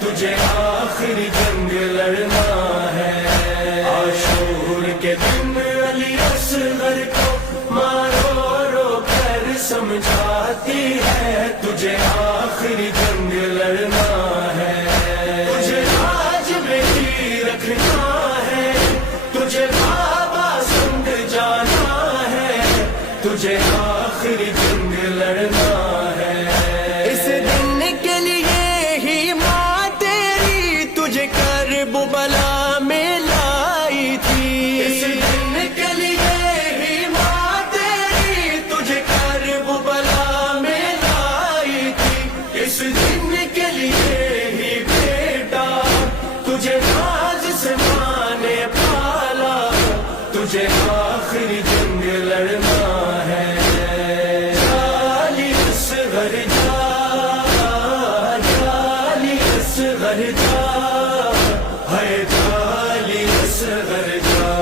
تجھے آخری جنگ لڑنا ہے۔ عاشور کے دن علی اصغر کو مارو رو کر سمجھاتی ہے، تجھے آخری جنگ لڑنا ہے۔ تجھے آج میں ہی رکھنا ہے، تجھے بابا سنگ جانا ہے، تجھے آخری جنگ لڑنا ہے۔ اس دن کے لیے ہی ماں تیری تجھے کرب بلا میں لائی تھی، اس دن کے لیے ہی ماں تیری تجھے کرب بلا میں لائی تھی، اس دن کے لیے ہی بیٹا تجھے ناز سے ماں نے پالا، تجھے آخری جنگ لڑنا ہے۔ علی اصغر جا، علی اصغر جا، ہے علی اصغر جا۔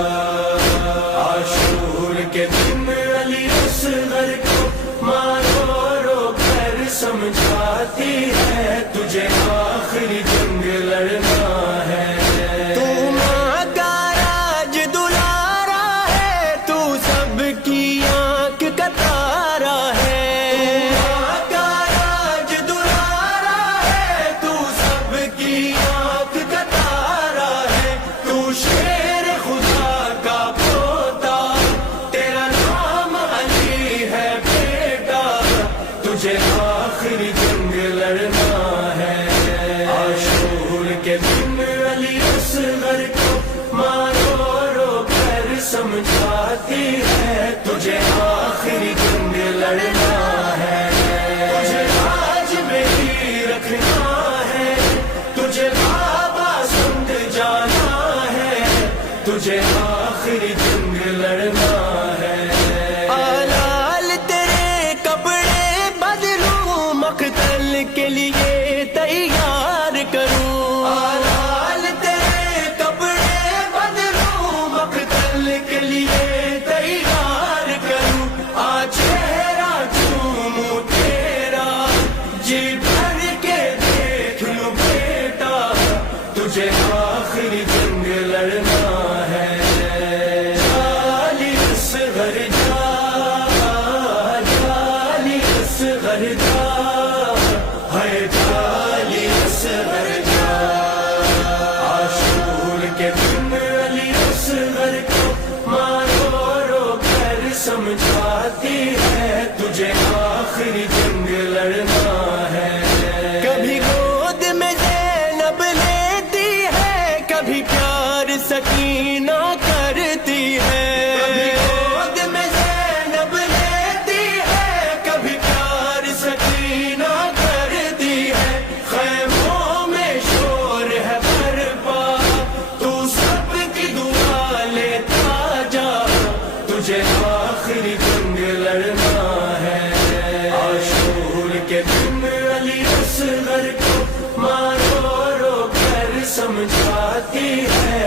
عاشور کے دن علی اصغر کو مارو رو کر سمجھاتی ہے، تجھے آخری جنگ لڑنا ہے۔ تو ماں کا راج دلارا ہے، تو سب کی آنکھ کا تارا ہے، ماں کا راج دلارا ہے، تو سب کی آنکھ کا تارا ہے، تو شیر خدا کا پوتا، تیرا نام علی ہے بیٹا، تجھے آخری جنگ لڑنا ہے۔ عاشور کے دن علی اصغر کو مارو رو کر سمجھاتی ہے، تجھے آخری جنگ لڑنا ہے۔ تجھے آج میں ہی رکھنا ہے، تجھے بابا سنگ جانا ہے، تجھے آخری جنگ لڑنا ہے۔ آلال تیرے کپڑے بدلوں، مقتل کے لیے تیار کروں، آلال تیرے کپڑے بدلوں، مقتل کے لیے تیار کروں، آ چہرہ چوموں تیرا، جی بھر کے دیکھ لوں بیٹا، تجھے آخری جنگ لڑنا ہے۔ علی اصغر جا، علی اصغر جا، ہے علی اصغر جا۔ عاشور کے دن علی اصغر کو مارو رو کر سمجھاتی ہے، تجھے آخری جنگ لڑنا ہے۔ کبھی گود میں زینب لیتی ہے، کبھی پیار سکینہ کرتی ہے، کبھی گود میں زینب لیتی ہے، کبھی پیار سکینہ کرتی ہے، خیموں میں شور ہے برپا، تو سب کی دعا لیتا جا، تجھے آخری جنگ لڑنا ہے۔ عاشور کے دن علی اصغر کو مارو رو کر سمجھاتی ہے،